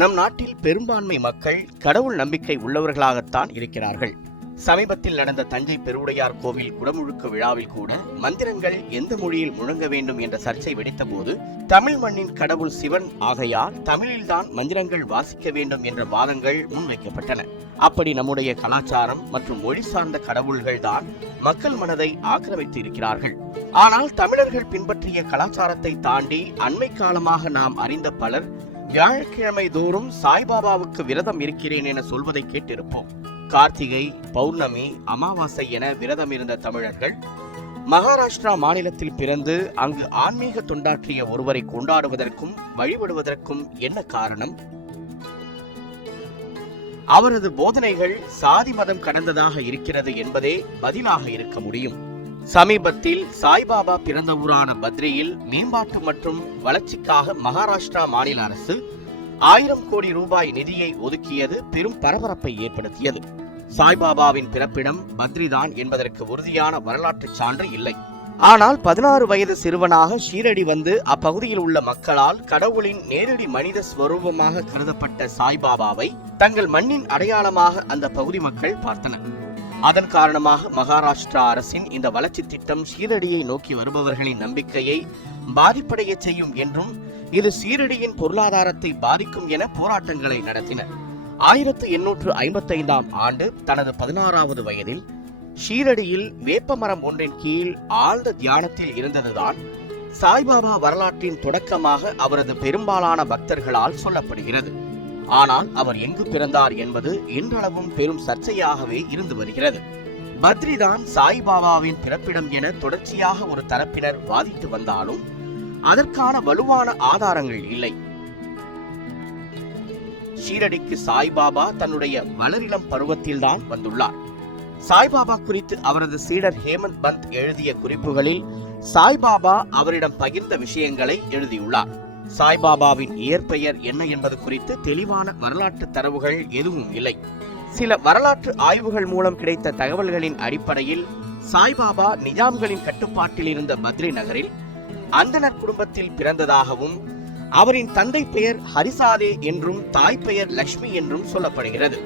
நம் நாட்டில் பெரும்பான்மை மக்கள் கடவுள் நம்பிக்கை உள்ளவர்களாகத்தான் இருக்கிறார்கள். சமீபத்தில் நடந்த தஞ்சை பெருவுடையார் கோவில் குடமுழுக்கு விழாவில் கூட மந்திரங்கள் எந்த மொழியில் முழங்க வேண்டும் என்ற சர்ச்சை வெடித்தபோது தமிழ் மண்ணின் கடவுள் சிவன் ஆகையால் தமிழில்தான் மந்திரங்கள் வாசிக்க வேண்டும் என்ற வாதங்கள் முன்வைக்கப்பட்டன. அப்படி நம்முடைய கலாச்சாரம் மற்றும் மொழி சார்ந்த கடவுள்கள் தான் மக்கள் மனதை ஆக்கிரமித்து இருக்கிறார்கள். ஆனால் தமிழர்கள் பின்பற்றிய கலாச்சாரத்தை தாண்டி அண்மை காலமாக நாம் அறிந்த பலர் வியாழக்கிழமை தோறும் சாய்பாபாவுக்கு விரதம் இருக்கிறேன் என சொல்வதை கேட்டிருப்போம். கார்த்திகை பௌர்ணமி அமாவாசை என விரதம் இருந்த தமிழர்கள் மகாராஷ்டிரா மாநிலத்தில் பிறந்து அங்கு ஆன்மீக தொண்டாற்றிய ஒருவரை கொண்டாடுவதற்கும் வழிபடுவதற்கும் என்ன காரணம்? அவரது போதனைகள் சாதி மதம் கடந்ததாக இருக்கிறது என்பதே பதிலாக இருக்க முடியும். சமீபத்தில் சாய்பாபா பிறந்த ஊரான பத்ரியில் மேம்பாட்டு மற்றும் வளர்ச்சிக்காக மகாராஷ்டிரா மாநில அரசு ஆயிரம் கோடி ரூபாய் நிதியை ஒதுக்கியது பெரும் பரபரப்பை ஏற்படுத்தியது. சாய்பாபாவின் பிறப்பிடம் பத்ரிதான் என்பதற்கு உறுதியான வரலாற்று சான்று இல்லை. ஆனால் பதினாறு வயது சிறுவனாக ஷீரடி வந்து அப்பகுதியில் உள்ள மக்களால் கடவுளின் நேரடி மனித ஸ்வரூபமாக கருதப்பட்ட சாய்பாபாவை தங்கள் மண்ணின் அடையாளமாக அந்த பகுதி மக்கள் பார்த்தனர். அதன் காரணமாக மகாராஷ்டிரா அரசின் இந்த வளர்ச்சி திட்டம் சீரடியை நோக்கி வருபவர்களின் நம்பிக்கையை பாதிப்படைய செய்யும் என்றும் இது சீரடியின் பொருளாதாரத்தை பாதிக்கும் என போராட்டங்களை நடத்தினர். ஆயிரத்து எண்ணூற்று ஐம்பத்தைந்தாம் ஆண்டு தனது பதினாறாவது வயதில் ஷீரடியில் வேப்பமரம் ஒன்றின் கீழ் ஆழ்ந்த தியானத்தில் இருந்ததுதான் சாய்பாபா வரலாற்றின் தொடக்கமாக அவரது பெரும்பாலான பக்தர்களால் சொல்லப்படுகிறது. ஆனால் அவர் எங்கு பிறந்தார் என்பது இன்றளவும் பெரும் சர்ச்சையாகவே இருந்து வருகிறது. பத்ரிதான் சாய்பாபாவின் பிறப்பிடம் என தொடர்ச்சியாக ஒரு தரப்பினர் வாதிட்டு வந்தாலும் அதற்கான வலுவான ஆதாரங்கள் இல்லை. ஷீரடிக்கு சாய்பாபா தன்னுடைய மலரிளம் பருவத்தில்தான் வந்துள்ளார். சாய்பாபா குறித்து அவரது சீடர் ஹேமந்த் பந்த் எழுதிய குறிப்புகளில் சாய்பாபா அவரிடம் பகிர்ந்த விஷயங்களை எழுதியுள்ளார். சாய்பாபாவின் இயற்பெயர் என்ன என்பது குறித்து தெளிவான வரலாற்று தரவுகள் எதுவும் இல்லை. சில வரலாற்று ஆய்வுகள் மூலம் கிடைத்த தகவல்களின் அடிப்படையில் சாய்பாபா நிஜாம்களின் கட்டுப்பாட்டில் இருந்த பத்ரி நகரில் அந்தனர் குடும்பத்தில் பிறந்ததாகவும் அவரின் தந்தை பெயர் ஹரிசாதே என்றும் தாய் பெயர் லக்ஷ்மி என்றும் சொல்லப்படுகிறது.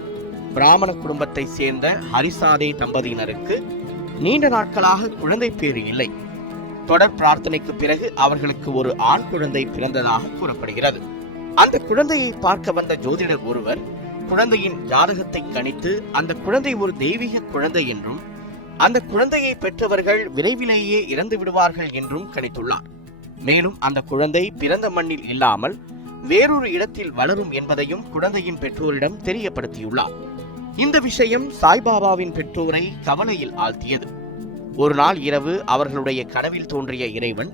பிராமண குடும்பத்தை சேர்ந்த ஹரிசாதே தம்பதியினருக்கு நீண்ட நாட்களாக குழந்தை பேறு இல்லை. தொடர் பிரார்த்தனைக்கு பிறகு அவர்களுக்கு ஒரு ஆண் குழந்தை பிறந்ததாக கூறப்படுகிறது. அந்த குழந்தையை பார்க்க வந்த ஜோதிடர் ஒருவர் குழந்தையின் ஜாதகத்தை கணித்து அந்த குழந்தை ஒரு தெய்வீக குழந்தை என்றும் அந்த குழந்தையை பெற்றவர்கள் விரைவிலேயே இறந்து விடுவார்கள் என்றும் கணித்துள்ளார். மேலும் அந்த குழந்தை பிறந்த மண்ணில் இல்லாமல் வேறொரு இடத்தில் வளரும் என்பதையும் குழந்தையின் பெற்றோரிடம் தெரியப்படுத்தியுள்ளார். இந்த விஷயம் சாய்பாபாவின் பெற்றோரை கவலையில் ஆழ்த்தியது. ஒரு நாள் இரவு அவர்களுடைய கனவில் தோன்றிய இறைவன்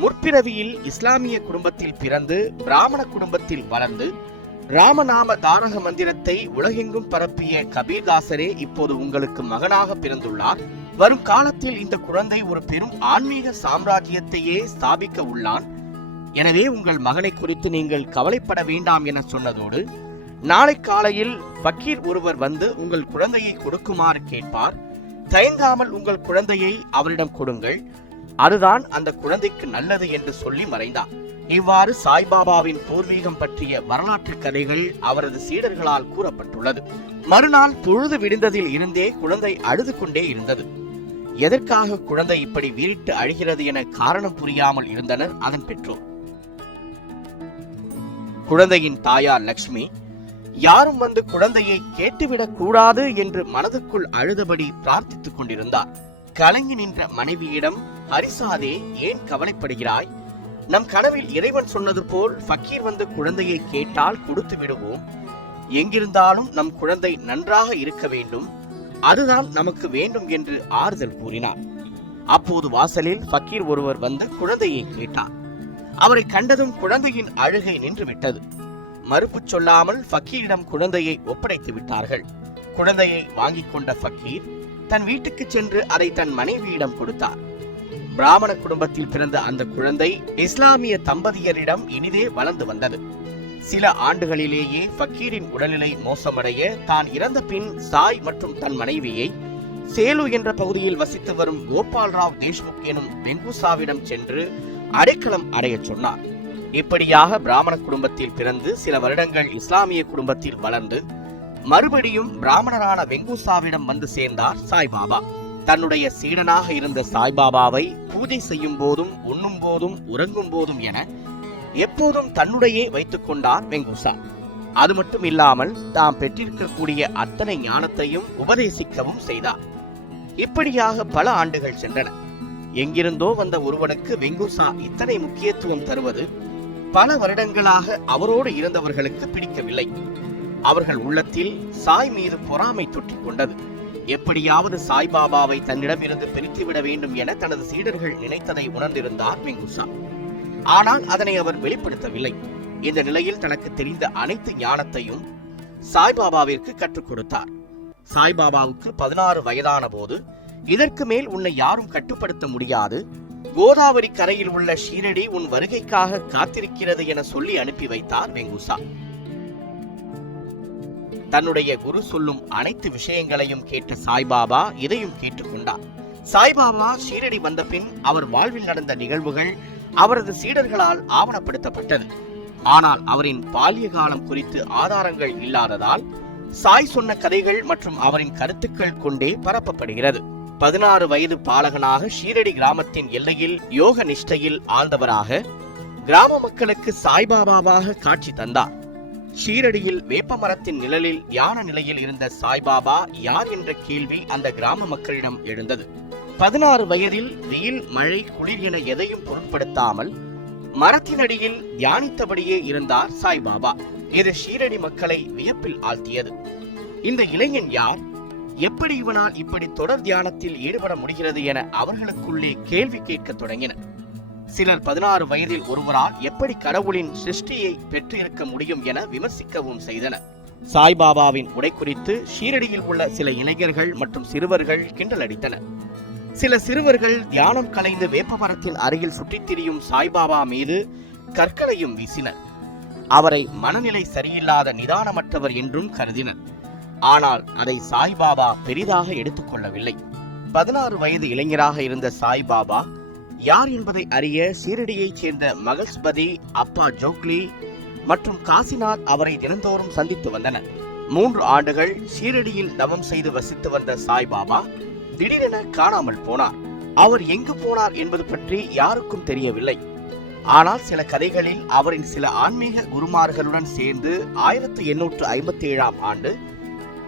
முற்பிறவியில் இஸ்லாமிய குடும்பத்தில் பிறந்து பிராமண குடும்பத்தில் வளர்ந்து ராமநாம தாரக மந்திரத்தை உலகெங்கும் பரப்பிய கபீர்தாசரே இப்போது உங்களுக்கு மகனாக பிறந்துள்ளார். வரும் காலத்தில் இந்த குழந்தை ஒரு பெரும் ஆன்மீக சாம்ராஜ்யத்தையே ஸ்தாபிக்க உள்ளான். எனவே உங்கள் மகனை குறித்து நீங்கள் கவலைப்பட வேண்டாம் என சொன்னதோடு நாளை காலையில் பக்கீர் ஒருவர் வந்து உங்கள் குழந்தையை கொடுக்குமாறு கேட்பார். தயங்காமல் உங்கள் குழந்தையை அவரிடம் கொடுங்கள். அதுதான் அந்த குழந்தைக்கு நல்லது என்று சொல்லி மறைந்தார் இவ்வாறு சாய்பாபாவின் பூர்வீகம் பற்றிய வரலாற்று கதைகள் அவரது சீடர்களால் கூறப்பட்டுள்ளது. மறுநாள் பொழுது விடிந்ததில் இருந்தே குழந்தை அழுது கொண்டே இருந்தது. எதற்காக குழந்தை இப்படி வீறிட்டு அழுகிறது என காரணம் புரியாமல் இருந்தனர் அதன் பெற்றோர். குழந்தையின் தாயார் லக்ஷ்மி யாரும் வந்து குழந்தையை கேட்டுவிடக் கூடாது என்று மனதுக்குள் அழுதபடி பிரார்த்தித்துக் கொண்டிருந்தார். கலங்கி நின்ற மனைவியிடம் ஹரிசாதே ஏன் கவலைப்படுகிறாய்? நம் கனவில் இறைவன் சொன்னது போல் ஃபக்கீர் வந்து குழந்தையை கேட்டால் கொடுத்து விடுவோம். எங்கிருந்தாலும் நம் குழந்தை நன்றாக இருக்க வேண்டும். அதுதான் நமக்கு வேண்டும் என்று ஆறுதல் கூறினார். அப்போது வாசலில் ஃபக்கீர் ஒருவர் வந்து குழந்தையை கேட்டார். அவரை கண்டதும் குழந்தையின் அழுகை நின்று விட்டது மறுப்பு சொல்லாமல் ஃபக்கீரிடம் குழந்தையை ஒப்படைத்து விட்டார்கள். குழந்தையை வாங்கிக் கொண்ட ஃபக்கீர் தன் வீட்டுக்கு சென்று அதை தன் மனைவியிடம் கொடுத்தார். பிராமண குடும்பத்தில் பிறந்த அந்த குழந்தை இஸ்லாமிய தம்பதியரிடம் இனிதே வளர்ந்து வந்தது. சில ஆண்டுகளிலேயே ஃபக்கீரின் உடல்நிலை மோசமடைய தான் இறந்த பின் சாய் மற்றும் தன் மனைவியை சேலு என்ற பகுதியில் வசித்து வரும் கோபால் ராவ் தேஷ்முக் எனும் வெங்குசாவிடம் சென்று அடைக்கலம் அடையச் சொன்னார். இப்படியாக பிராமண குடும்பத்தில் பிறந்து சில வருடங்கள் இஸ்லாமிய குடும்பத்தில் வளர்ந்து மறுபடியும் பிராமணரான வெங்குசாவிடம் வந்து சேர்ந்தார் சாய்பாபா. தன்னுடைய சீடனாக இருந்த சாய்பாபாவை பூஜை செய்யும் போதும் உண்ணும் போதும் உறங்கும் போதும் என எப்போதும் தன்னுடையே வைத்துக் கொண்டார் வெங்குசா. அது மட்டும் இல்லாமல் தாம் பெற்றிருக்கக்கூடிய அத்தனை ஞானத்தையும் உபதேசிக்கவும் செய்தார். இப்படியாக பல ஆண்டுகள் சென்றன. எங்கிருந்தோ வந்த ஒருவனுக்கு வெங்குசா இத்தனை முக்கியத்துவம் தருவது பல வருடங்களாக அவரோடு இருந்தவர்களுக்கு பிடிக்கவில்லை. அவர்கள் உள்ளத்தில் சாய் மீது பொறாமை தொற்றிக் கொண்டது. எப்படியாவது சாய்பாபாவை தன்னிடமிருந்து பிரித்துவிட வேண்டும் என தனது சீடர்கள் நினைத்ததை உணர்ந்திருந்தார் மெங்குசா. ஆனால் அதனை அவர் வெளிப்படுத்தவில்லை. இந்த நிலையில் தனக்கு தெரிந்த அனைத்து ஞானத்தையும் சாய்பாபாவிற்கு கற்றுக் கொடுத்தார். சாய்பாபாவுக்கு பதினாறு வயதான போது இதற்கு மேல் உன்னை யாரும் கட்டுப்படுத்த முடியாது. கோதாவரி கரையில் உள்ள ஷீரடி உன் வருகைக்காக காத்திருக்கிறது என சொல்லி அனுப்பி வைத்தார் வெங்குசா தன்னுடைய குரு சொல்லும் அனைத்து விஷயங்களையும் கேட்ட சாய்பாபா இதையும் கேட்டுக்கொண்டார் சாய்பாபா ஷீரடி வந்த பின் அவர் வாழ்வில் நடந்த நிகழ்வுகள் அவரது சீடர்களால் ஆவணப்படுத்தப்பட்டது. ஆனால் அவரின் பால்ய காலம் குறித்து ஆதாரங்கள் இல்லாததால் சாய் சொன்ன கதைகள் மற்றும் அவரின் கருத்துக்கள் கொண்டே பரப்பப்படுகிறது. பதினாறு வயது பாலகனாக ஷீரடி கிராமத்தின் எல்லையில் யோக நிஷ்டையில் ஆழ்ந்தவராக கிராம மக்களுக்கு சாய்பாபாவாக காட்சி தந்தார். ஷீரடியில் வேப்ப மரத்தின் நிழலில் தியான நிலையில் இருந்த சாய்பாபா யார் என்ற கேள்வி அந்த கிராம மக்களிடம் எழுந்தது. பதினாறு வயதில் வெயில் மழை குளிர் என எதையும் பொருட்படுத்தாமல் மரத்தினடியில் தியானித்தபடியே இருந்தார் சாய்பாபா. இது ஷீரடி மக்களை வியப்பில் ஆழ்த்தியது. இந்த இளைஞன் யார்? எப்படி இவனால் இப்படி தொடர் தியானத்தில் ஈடுபட முடிகிறது என அவர்களுக்குள்ளே கேள்வி கேட்கத் தொடங்கினர். சிலர் பதினாறு வயதில் ஒருவரால் எப்படி கடவுளின் சிருஷ்டியை பெற்றிருக்க முடியும் என விமர்சிக்கவும் செய்தனர். சாய்பாபாவின் உடை குறித்து ஷீரடியில் உள்ள சில இளைஞர்கள் மற்றும் சிறுவர்கள் கிண்டல் அடித்தனர். சில சிறுவர்கள் தியானம் கலைந்து வேப்பமரத்தின் அருகில் சுற்றித் திரியும் சாய்பாபா மீது கற்களையும் வீசினர். அவரை மனநிலை சரியில்லாத நிதானமற்றவர் என்றும் கருதினர். ஆனால் அதை சாய்பாபா பெரிதாக எடுத்துக்கொள்ளவில்லை பதினாறு வயது இளைஞராக இருந்த சாய்பாபா யார் என்பதை அறிய சீரடியைச் சேர்ந்த மகஸ்பதி அப்பா ஜோக்லி மற்றும் காசிநாத் அவரை தினந்தோறும் சந்தித்து வந்தனர். மூன்று ஆண்டுகள் சீரடியில் தவம் செய்து வசித்து வந்த சாய்பாபா திடீரென காணாமல் போனார். அவர் எங்கு போனார் என்பது பற்றி யாருக்கும் தெரியவில்லை. ஆனால் சில கதைகளில் அவரின் சில ஆன்மீக குருமார்களுடன் சேர்ந்து ஆயிரத்தி எண்ணூற்று ஐம்பத்தி ஏழாம் ஆண்டு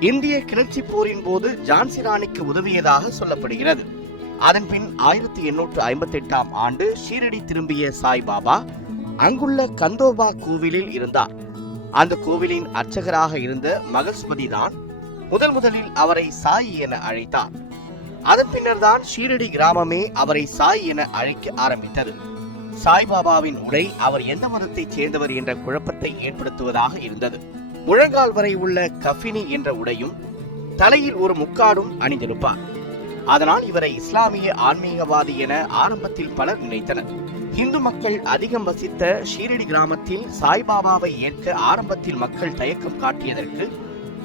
இந்திய கிளர்ச்சி போரின் போது ஜான்சி ராணிக்கு உதவியதாக சொல்லப்படுகிறது. அதன்பின் ஆயிரத்தி எண்ணூற்று ஐம்பத்தி எட்டாம் ஆண்டு ஷீரடி திரும்பிய சாய்பாபா அங்குள்ள கந்தோபா கோவிலில் இருந்தார். அந்த கோவிலின் அர்ச்சகராக இருந்த மகஸ்பதி தான் முதல் முதலில் அவரை சாய் என அழைத்தார். அதன் பின்னர் தான் ஷீரடி கிராமமே அவரை சாய் என அழைக்க ஆரம்பித்தது. சாய்பாபாவின் உடை அவர் எந்த மதத்தைச் சேர்ந்தவர் என்ற குழப்பத்தை ஏற்படுத்துவதாக இருந்தது. முழங்கால் வரை உள்ள கஃபினி என்ற உடையும் தலையில் ஒரு முக்காடும் அணிந்திருப்பார் அதனால் இவரை இஸ்லாமிய ஆன்மீகவாதி என ஆரம்பத்தில் பலர் நினைத்தனர். இந்து மக்கள் அதிகம் வசித்த ஷீரடி கிராமத்தில் சாய்பாபாவை ஏற்க ஆரம்பத்தில் மக்கள் தயக்கம் காட்டியதற்கு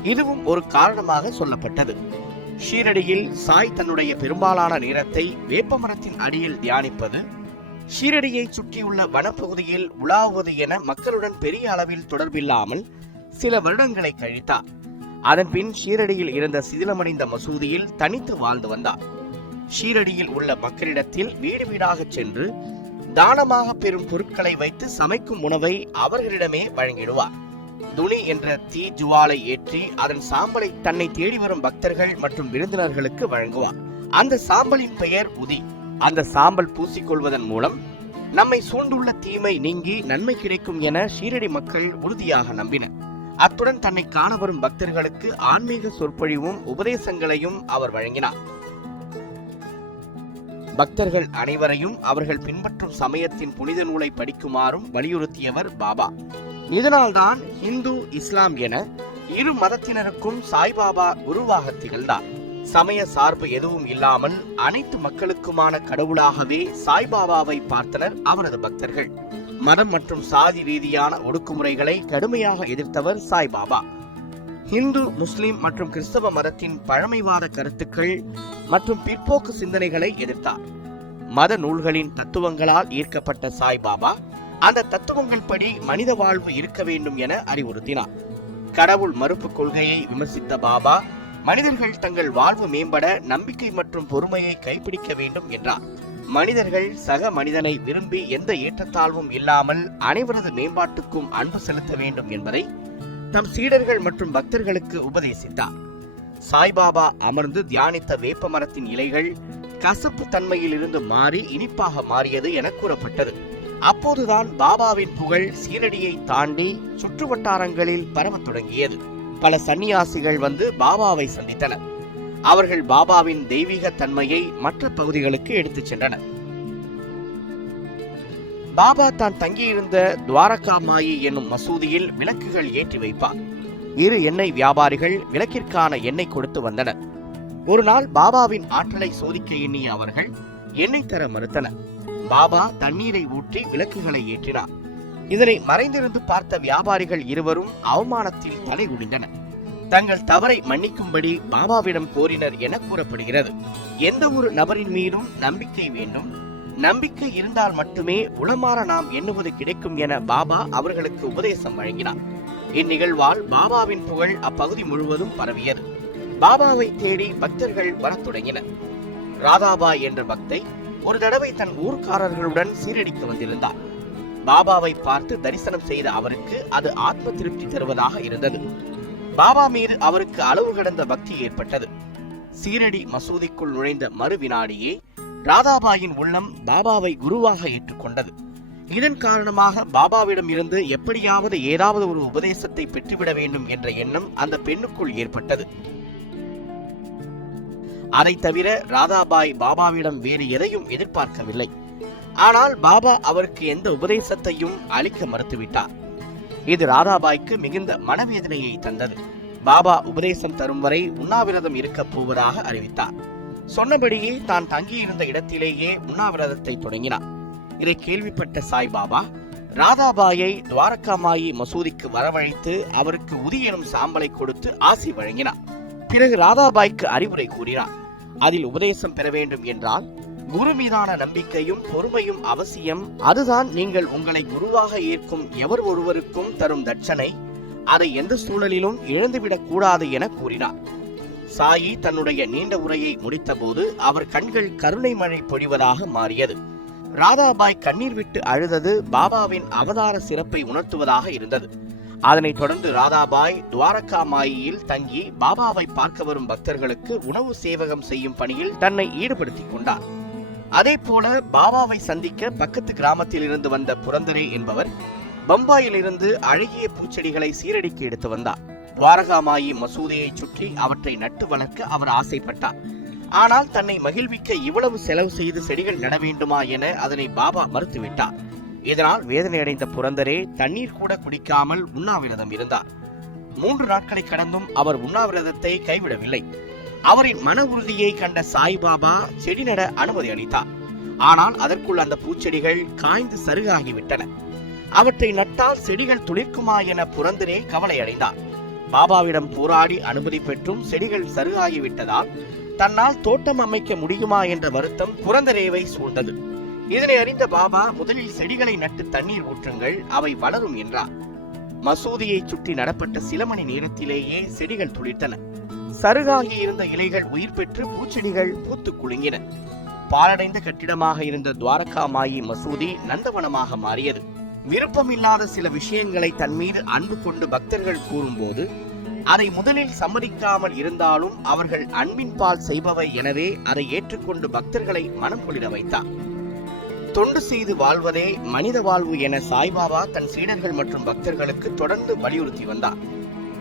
இதுவும் ஒரு காரணமாக சொல்லப்பட்டது. ஷீரடியில் சாய் தன்னுடைய பெரும்பாலான நேரத்தை வேப்பமரத்தின் அடியில் தியானிப்பது ஷீரடியை சுற்றியுள்ள வனப்பகுதியில் உலாவுவது என மக்களுடன் பெரிய அளவில் தொடர்பில்லாமல் சில வருடங்களை கழித்தார். அதன்பின் ஷீரடியில் இருந்த சிதிலமடைந்த மசூதியில் தனித்து வாழ்ந்து வந்தார். ஷீரடியில் உள்ள மக்களிடத்தில் வீடு வீடாக சென்று தானமாக பெறும் பொருட்களை வைத்து சமைக்கும் உணவை அவர்களிடமே வழங்கிடுவார். துணி என்ற தீ ஜுவாலை ஏற்றி அதன் சாம்பலை தன்னை தேடி வரும் பக்தர்கள் மற்றும் விருந்தினர்களுக்கு வழங்குவார். அந்த சாம்பலின் பெயர் உதி. அந்த சாம்பல் பூசிக்கொள்வதன் மூலம் நம்மை சூழ்ந்துள்ள தீமை நீங்கி நன்மை கிடைக்கும் என ஷீரடி மக்கள் உறுதியாக நம்பினர். அத்துடன் தன்னை காண வரும் பக்தர்களுக்கு ஆன்மீக சொற்பொழிவும் உபதேசங்களையும் அவர் வழங்கினார். பக்தர்கள் அனைவரையும் அவர்கள் பின்பற்றும் சமயத்தின் புனித நூலை படிக்குமாறும் வலியுறுத்தியவர் பாபா. இதனால்தான் இந்து இஸ்லாம் என இரு மதத்தினருக்கும் சாய்பாபா குருவாக திகழ்ந்தார். சமய சார்பு எதுவும் இல்லாமல் அனைத்து மக்களுக்குமான கடவுளாகவே சாய்பாபாவை பார்த்தனர் அவரது பக்தர்கள். மதம் மற்றும் சாதி ரீதியான ஒடுக்குமுறைகளை கடுமையாக எதிர்த்தவர் சாய்பாபா இந்து முஸ்லிம் மற்றும் கிறிஸ்தவ மதத்தின் பழமைவாத கருத்துக்கள் மற்றும் பிற்போக்கு சிந்தனைகளை எதிர்த்தார். மத நூல்களின் தத்துவங்களால் ஈர்க்கப்பட்ட சாய்பாபா அந்த தத்துவங்கள் படி மனித வாழ்வு இருக்க வேண்டும் என அறிவுறுத்தினார். கடவுள் மறுப்பு கொள்கையை விமர்சித்த பாபா மனிதர்கள் தங்கள் வாழ்வு மேம்பட நம்பிக்கை மற்றும் பொறுமையை கைப்பிடிக்க வேண்டும் என்றார். மனிதர்கள் சக மனிதனை விரும்பி எந்த ஏற்றத்தாழ்வும் இல்லாமல் அனைவரது மேம்பாட்டுக்கும் அன்பு செலுத்த வேண்டும் என்பதை தம் சீடர்கள் மற்றும் பக்தர்களுக்கு உபதேசித்தார். சாய்பாபா அமர்ந்து தியானித்த வேப்ப மரத்தின் இலைகள் கசப்பு தன்மையில் இருந்து மாறி இனிப்பாக மாறியது என கூறப்பட்டது. அப்போதுதான் பாபாவின் புகழ் சீரடியை தாண்டி சுற்று வட்டாரங்களில் பரவத் தொடங்கியது. பல சன்னியாசிகள் வந்து பாபாவை சந்தித்தனர். அவர்கள் பாபாவின் தெய்வீக தன்மையை மற்ற பகுதிகளுக்கு எடுத்துச் சென்றனர். பாபா தான் தங்கியிருந்த துவாரகா மாயி என்னும் மசூதியில் விளக்குகள் ஏற்றி வைப்பார். இரு எண்ணெய் வியாபாரிகள் விளக்கிற்கான எண்ணெய் கொடுத்து வந்தனர். ஒரு நாள் பாபாவின் ஆற்றலை சோதிக்க எண்ணிய அவர்கள் எண்ணெய் தர மறுத்தனர். பாபா தண்ணீரை ஊற்றி விளக்குகளை ஏற்றினார். இதனை மறைந்திருந்து பார்த்த வியாபாரிகள் இருவரும் அவமானத்தில் தலை குடிந்தனர் தங்கள் தவறை மன்னிக்கும்படி பாபாவிடம் கோரினர் என கூறப்படுகிறது. எந்த ஒரு நபரின் மீதும் நம்பிக்கை வேண்டும். நம்பிக்கை இருந்தால் மட்டுமே உளமாற நாம் எண்ணுவது கிடைக்கும் என பாபா அவர்களுக்கு உபதேசம் வழங்கினார். இந்நிகழ்வால் பாபாவின் புகழ் அப்பகுதி முழுவதும் பரவியது. பாபாவை தேடி பக்தர்கள் வரத் தொடங்கினர். ராதாபா என்ற பக்தை ஒரு தடவை தன் ஊர்க்காரர்களுடன் சீரடித்து வந்திருந்தார். பாபாவை பார்த்து தரிசனம் செய்த அவருக்கு அது ஆத்ம திருப்தி தருவதாக இருந்தது. பாபா மீது அவருக்கு அளவு கடந்த பக்தி ஏற்பட்டது. சீரடி மசூதிக்குள் நுழைந்த மறு வினாடியே ராதாபாயின் உள்ளம் பாபாவை குருவாக ஏற்றுக்கொண்டது. இதன் காரணமாக பாபாவிடம் இருந்து எப்படியாவது ஏதாவது ஒரு உபதேசத்தை பெற்றுவிட வேண்டும் என்ற எண்ணம் அந்த பெண்ணுக்குள் ஏற்பட்டது. அதை தவிர ராதாபாய் பாபாவிடம் வேறு எதையும் எதிர்பார்க்கவில்லை. ஆனால் பாபா அவருக்கு எந்த உபதேசத்தையும் அளிக்க மறுத்துவிட்டார். இது ராதாபாய்க்கு மிகுந்த மனவேதனையை தந்தது. பாபா உபதேசம் தரும் வரை உண்ணாவிரதம் இருக்கப் போவதாக அறிவித்தார். சொன்னபடியே தான் தங்கியிருந்த இடத்திலேயே உண்ணாவிரதத்தை தொடங்கினார். இதை கேள்விப்பட்ட சாய் பாபா ராதாபாயை துவாரகாமாயி மசூதிக்கு வரவழைத்து அவருக்கு உதி எனும் சாம்பலை கொடுத்து ஆசி வழங்கினார். பிறகு ராதாபாய்க்கு அறிவுரை கூறினார். அதில் உபதேசம் பெற வேண்டும் என்றால் குரு மீதான நம்பிக்கையும் பொறுமையும் அவசியம். அதுதான் நீங்கள் உங்களை குருவாக ஏற்கும் எவர் ஒருவருக்கும் தரும் தட்சணை. அதை எந்த சூழலிலும் இழந்துவிடக் கூடாது என கூறினார். சாயி தன்னுடைய நீண்ட உரையை முடித்தபோது அவர் கண்கள் கருணை மழை பொழிவதாக மாறியது. ராதாபாய் கண்ணீர் விட்டு அழுதது பாபாவின் அவதார சிறப்பை உணர்த்துவதாக இருந்தது. அதனைத் தொடர்ந்து ராதாபாய் துவாரகா மாயியில் தங்கி பாபாவை பார்க்க வரும் பக்தர்களுக்கு உணவு சேவகம் செய்யும் பணியில் தன்னை ஈடுபடுத்திக் கொண்டார். அதே போல பாபாவை சந்திக்க பக்கத்து கிராமத்தில் இருந்து வந்த புரந்தரே என்பவர் பம்பாயிலிருந்து அழகிய பூச்செடிகளை சீரடிக்கு எடுத்து வந்தார். துவாரகாமாயி மசூதியை சுற்றி அவற்றை நட்டு வளர்க்க அவர் ஆசைப்பட்டார். ஆனால் தன்னை மகிழ்விக்க இவ்வளவு செலவு செய்து செடிகள் நட வேண்டுமா என அதனை பாபா மறுத்துவிட்டார். இதனால் வேதனையடைந்த புரந்தரே தண்ணீர் கூட குடிக்காமல் உண்ணாவிரதம் இருந்தார். மூன்று நாட்களை கடந்தும் அவர் உண்ணாவிரதத்தை கைவிடவில்லை. அவரின் மன உறுதியை கண்ட சாய்பாபா செடி நட அனுமதி அளித்தார். ஆனால் அதற்குள் அந்த பூச்செடிகள் காய்ந்து சருகாகிவிட்டன. அவற்றை நட்டால் செடிகள் துளிர்க்குமா என புரந்தரே கவலை அடைந்தார். பாபாவிடம் போராடி அனுமதி பெற்றும் செடிகள் சருகாகிவிட்டதால் தன்னால் தோட்டம் அமைக்க முடியுமா என்ற வருத்தம் புரந்தரேவை சூழ்ந்தது. இதனை அறிந்த பாபா முதலில் செடிகளை நட்டு தண்ணீர் ஊற்றுங்கள் அவை வளரும் என்றார். மசூதியை சுற்றி நடப்பட்ட சில மணி நேரத்திலேயே செடிகள் துளிர்த்தன. சருகாகி இருந்த இலைகள் உயிர் பெற்று பூச்செடிகள் பூத்து குலுங்கின. பாழடைந்த கட்டிடமாக இருந்த துவாரகா மாயி மசூதி நந்தவனமாக மாறியது. விருப்பமில்லாத சில விஷயங்களை தன் மீது அன்பு கொண்டு பக்தர்கள் கூறும்போது அதை முதலில் சம்மதிக்காமல் இருந்தாலும் அவர்கள் அன்பின் பால் செய்பவை எனவே அதை ஏற்றுக்கொண்டு பக்தர்களை மனம் கொள்ளிட வைத்தார். தொண்டு செய்து வாழ்வதே மனித வாழ்வு என சாய்பாபா தன் சீடர்கள் மற்றும் பக்தர்களுக்கு தொடர்ந்து வலியுறுத்தி வந்தார்.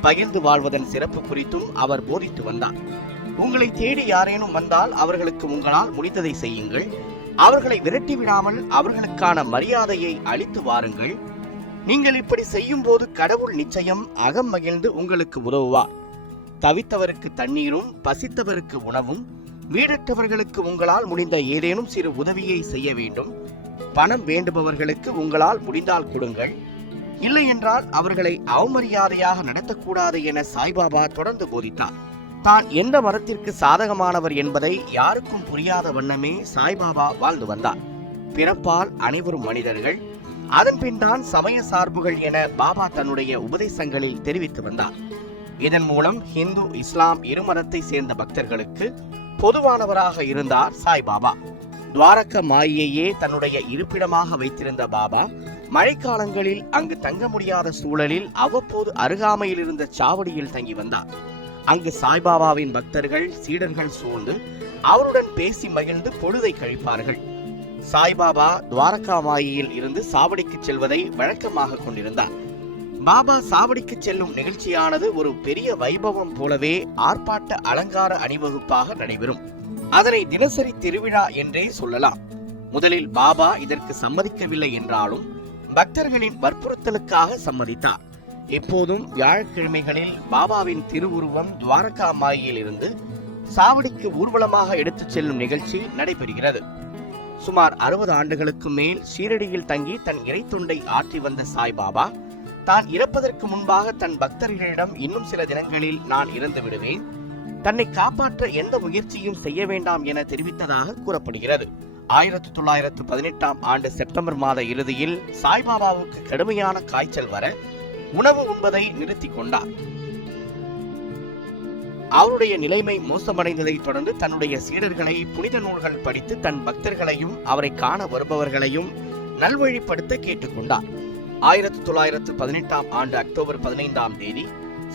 பகிர்ந்து வாழ்வதன் சிறப்பு குறித்தும் அவர் போதித்து வந்தார். உங்களை தேடி யாரேனும் வந்தால் அவர்களுக்கு உங்களால் முடிந்ததை செய்யுங்கள். அவர்களை விரட்டி விடாமல் அவர்களுக்கான மரியாதையை அளித்து வாருங்கள். நீங்கள் இப்படி செய்யும் போது கடவுள் நிச்சயம் அகம் மகிழ்ந்து உங்களுக்கு உதவுவார். தவித்தவருக்கு தண்ணீரும் பசித்தவருக்கு உணவும் வீடற்றவர்களுக்கு உங்களால் முடிந்த ஏதேனும் சிறு உதவியை செய்ய வேண்டும். பணம் வேண்டுபவர்களுக்கு உங்களால் முடிந்தால் கொடுங்கள். இல்லை என்றால் அவர்களை அவமரியாதையாக நடத்தக்கூடாது என சாய்பாபா தொடர்ந்து போதித்தார். தான் எந்த மரத்திற்கு சாதகமானவர் என்பதை யாருக்கும் புரியாத வண்ணமே சாய்பாபா வாழ்ந்து வந்தார். பிறப்பால் அனைவரும் மனிதர்கள். அதன் பின்தான் சமய சார்புகள் என பாபா தன்னுடைய உபதேசங்களில் தெரிவித்து வந்தார். இதன் மூலம் ஹிந்து இஸ்லாம் இருமதத்தை சேர்ந்த பக்தர்களுக்கு பொதுவானவராக இருந்தார் சாய்பாபா. துவாரக மாயையே தன்னுடைய இருப்பிடமாக வைத்திருந்த பாபா மழைக்காலங்களில் அங்கு தங்க முடியாத சூழலில் அவ்வப்போது அருகாமையில் இருந்த சாவடியில் தங்கி வந்தார். அங்கு சாய்பாபாவின் பக்தர்கள் சீடர்கள் சூழ்ந்து அவருடன் பேசி மகிழ்ந்து பொழுதை கழிப்பார்கள். சாய்பாபா துவாரகா மாயில் இருந்து சாவடிக்கு செல்வதை வழக்கமாக கொண்டிருந்தார். பாபா சாவடிக்கு செல்லும் நிகழ்ச்சியானது ஒரு பெரிய வைபவம் போலவே ஆர்ப்பாட்ட அலங்கார அணிவகுப்பாக நடைபெறும். அதனை தினசரி திருவிழா என்றே சொல்லலாம். முதலில் பாபா இதற்கு சம்மதிக்கவில்லை என்றாலும் பக்தர்களின் வற்புறுத்தலுக்காக சம்மதித்தார். எப்போதும் வியாழக்கிழமைகளில் பாபாவின் திருவுருவம் துவாரகா மாயில் இருந்து சாவடிக்கு ஊர்வலமாக எடுத்துச் செல்லும் நிகழ்ச்சி நடைபெறுகிறது. சுமார் அறுபது ஆண்டுகளுக்கு மேல் ஷீரடியில் தங்கி தன் இறைத்தொண்டை ஆற்றி வந்த சாய்பாபா தான் இறப்பதற்கு முன்பாக தன் பக்தர்களிடம் இன்னும் சில தினங்களில் நான் இறந்து விடுவேன் தன்னை காப்பாற்ற எந்த முயற்சியும் செய்ய வேண்டாம் என தெரிவித்ததாக கூறப்படுகிறது. ஆயிரத்தி தொள்ளாயிரத்து பதினெட்டாம் ஆண்டு செப்டம்பர் மாத இறுதியில் சாய்பாபாவுக்கு கடுமையான காய்ச்சல் வர உணவு உண்பதை நிறுத்திக் கொண்டார். அவருடைய நிலைமை மோசமடைந்ததைத் தொடர்ந்து தன்னுடைய சீடர்களை புனித நூல்கள் படித்து தன் பக்தர்களையும் அவரை காண வருபவர்களையும் நல்வழிப்படுத்த கேட்டுக்கொண்டார் ஆயிரத்தி தொள்ளாயிரத்து பதினெட்டாம் ஆண்டு அக்டோபர் பதினைந்தாம் தேதி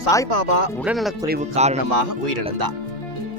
சாய்பாபா உடல்நலக்குறைவு காரணமாக உயிரிழந்தார்.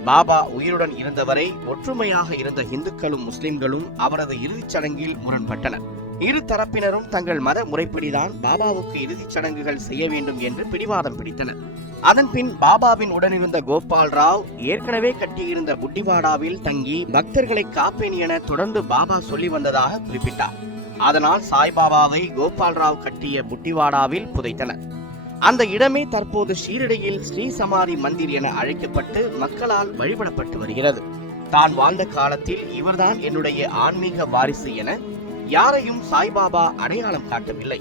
பாபா உயிருடன் இருந்தவரை ஒற்றுமையாக இருந்த இந்துக்களும் முஸ்லிம்களும் அவரது இறுதிச் சடங்கில் முரண்பட்டனர். இரு தரப்பினரும் தங்கள் மத முறைப்படிதான் பாபாவுக்கு இறுதிச் சடங்குகள் செய்ய வேண்டும் என்று பிடிவாதம் பிடித்தனர். அதன்பின் பாபாவின் உடனிருந்த கோபால் ராவ் ஏற்கனவே கட்டியிருந்த புட்டிவாடாவில் தங்கி பக்தர்களை காப்பேன் என தொடர்ந்து பாபா சொல்லி வந்ததாக குறிப்பிட்டார். அதனால் சாய்பாபாவை கோபால் ராவ் கட்டிய புட்டிவாடாவில் புதைத்தனர். அந்த இடமே தற்போது ஷீரடியில் ஸ்ரீ சமாதி மந்திர் என அழைக்கப்பட்டு மக்களால் வழிபடப்பட்டு வருகிறது. தான் வாழ்ந்த காலத்தில் இவர்தான் என்னுடைய ஆன்மீக வாரிசு என யாரையும் சாய்பாபா அடையாளம் காட்டவில்லை.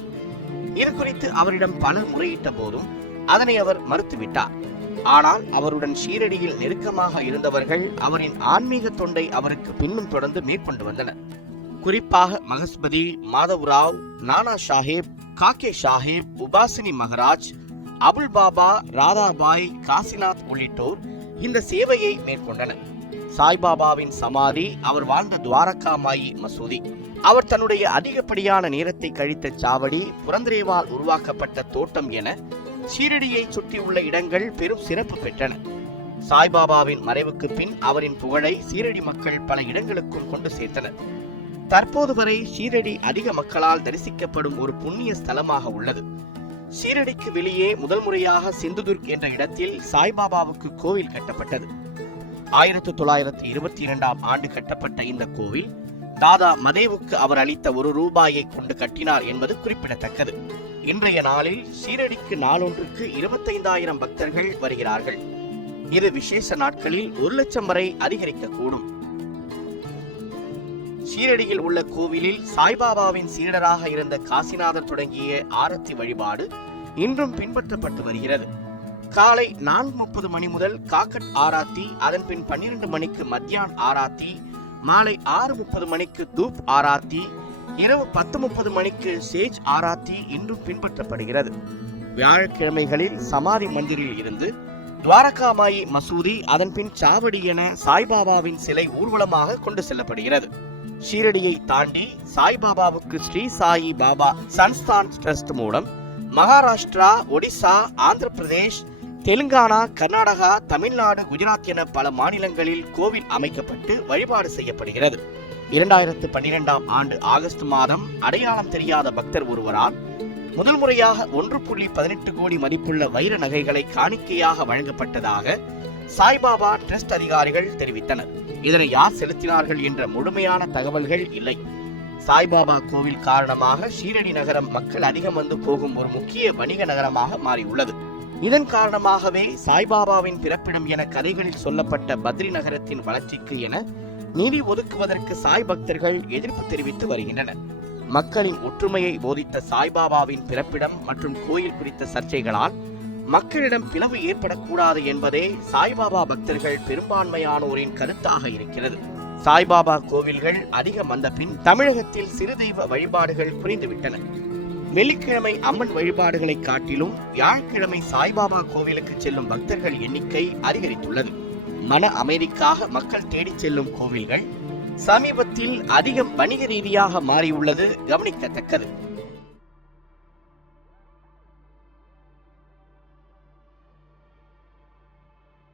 இது குறித்து அவரிடம் பலர் முறையிட்ட போதும் அதனை அவர் மறுத்துவிட்டார். ஆனால் அவருடன் ஷீரடியில் நெருக்கமாக இருந்தவர்கள் அவரின் ஆன்மீக தொண்டை அவருக்கு பின்னும் தொடர்ந்து மேற்கொண்டு வந்தனர். குறிப்பாக மகஸ்பதி மாதவ்ராவ் நானா சாஹேப் காக்கே ஷாஹிப் உபாசினி மகராஜ் அபுல் பாபா ராதாபாய் காசிநாத் உள்ளிட்டோர் இந்த சேவையை மேற்கொண்டனர். சாய்பாபாவின் சமாதி அவர் வாழ்ந்த துவாரகா மாயி மசூதி. அவர் தன்னுடைய அதிகப்படியான நேரத்தை கழித்த சாவடி புரந்திரேவால் உருவாக்கப்பட்ட தோட்டம் என சீரடியை சுற்றியுள்ள இடங்கள் பெரும் சிறப்பு பெற்றன. சாய்பாபாவின் மறைவுக்கு பின் அவரின் புகழை சீரடி மக்கள் பல இடங்களுக்கும் கொண்டு சேர்த்தனர். தற்போது வரை ஷீரடி அதிக மக்களால் தரிசிக்கப்படும் ஒரு புண்ணிய ஸ்தலமாக உள்ளது. ஷீரடிக்கு வெளியே முதல் முறையாக சிந்துதுர்க் என்ற இடத்தில் சாய்பாபாவுக்கு கோவில் கட்டப்பட்டது. ஆயிரத்தி தொள்ளாயிரத்தி இருபத்தி இரண்டாம் ஆண்டு கட்டப்பட்ட இந்த கோவில் தாதா மதேவுக்கு அவர் அளித்த ஒரு ரூபாயை கொண்டு கட்டினார் என்பது குறிப்பிடத்தக்கது. இன்றைய நாளில் ஷீரடிக்கு நாளொன்றுக்கு இருபத்தைந்தாயிரம் பக்தர்கள் வருகிறார்கள். இது விசேஷ நாட்களில் ஒரு லட்சம் வரை அதிகரிக்கக்கூடும். ஷீரடியில் உள்ள கோவிலில் சாய்பாபாவின் சீடராக இருந்த காசிநாதர் தொடங்கிய ஆரத்தி வழிபாடு இன்றும் பின்பற்றப்பட்டு வருகிறது. காலை நான்கு முப்பது மணி முதல் காக்கட் ஆராத்தி அதன் பின் பன்னிரண்டு மணிக்கு மத்தியான் ஆராத்தி மாலை ஆறு முப்பது மணிக்கு தூப் ஆராத்தி இரவு பத்து முப்பது மணிக்கு சேஜ் ஆராத்தி இன்றும் பின்பற்றப்படுகிறது. வியாழக்கிழமைகளில் சமாதி மந்திரில் இருந்து துவாரகாமாயி மசூதி அதன் பின் சாவடி என சாய்பாபாவின் சிலை ஊர்வலமாக கொண்டு செல்லப்படுகிறது. ஷீரடியை தாண்டி சாய்பாபாவுக்கு ஸ்ரீ சாயி பாபா சன்ஸ்தான் ட்ரஸ்ட் மூலம் மகாராஷ்டிரா ஒடிசா ஆந்திர பிரதேஷ் தெலுங்கானா கர்நாடகா தமிழ்நாடு குஜராத் என பல மாநிலங்களில் கோவில் அமைக்கப்பட்டு வழிபாடு செய்யப்படுகிறது. இரண்டாயிரத்து பன்னிரெண்டாம் ஆண்டு ஆகஸ்ட் மாதம் அடையாளம் தெரியாத பக்தர் ஒருவரால் முதல் முறையாக ஒன்று புள்ளி பதினெட்டு கோடி மதிப்புள்ள வைர நகைகளை காணிக்கையாக வழங்கப்பட்டதாக சாய்பாபா ட்ரஸ்ட் அதிகாரிகள் தெரிவித்தனர். இதனை யார் செலுத்தினார்கள் என்ற முழுமையான தகவல்கள் இல்லை. சாய்பாபா கோவில் காரணமாக ஷீரடி நகரம் மக்கள் அதிகம் வந்து போகும் ஒரு முக்கிய வணிக நகரமாக மாறியுள்ளது. இதன் காரணமாகவே சாய்பாபாவின் பிறப்பிடம் என கதைகளில் சொல்லப்பட்ட பத்ரி நகரத்தின் வளர்ச்சிக்கு என நிதி ஒதுக்குவதற்கு சாய் பக்தர்கள் எதிர்ப்பு தெரிவித்து வருகின்றனர். மக்களின் ஒற்றுமையை போதித்த சாய்பாபாவின் பிறப்பிடம் மற்றும் கோயில் குறித்த சர்ச்சைகளால் மக்களிடம் பிளவு ஏற்படக்கூடாது என்பதே சாய்பாபா பக்தர்கள் பெரும்பான்மையானோரின் கருத்தாக இருக்கிறது. சாய்பாபா கோவில்கள் அதிகம் வந்த பின் தமிழகத்தில் சிறு தெய்வ வழிபாடுகள் குறைந்துவிட்டன. வெள்ளிக்கிழமை அம்மன் வழிபாடுகளை காட்டிலும் வியாழக்கிழமை சாய்பாபா கோவிலுக்கு செல்லும் பக்தர்கள் எண்ணிக்கை அதிகரித்துள்ளது. மன அமைதிக்காக மக்கள் தேடிச் செல்லும் கோவில்கள் சமீபத்தில் அதிகம் வணிக ரீதியாக மாறியுள்ளது கவனிக்கத்தக்கது.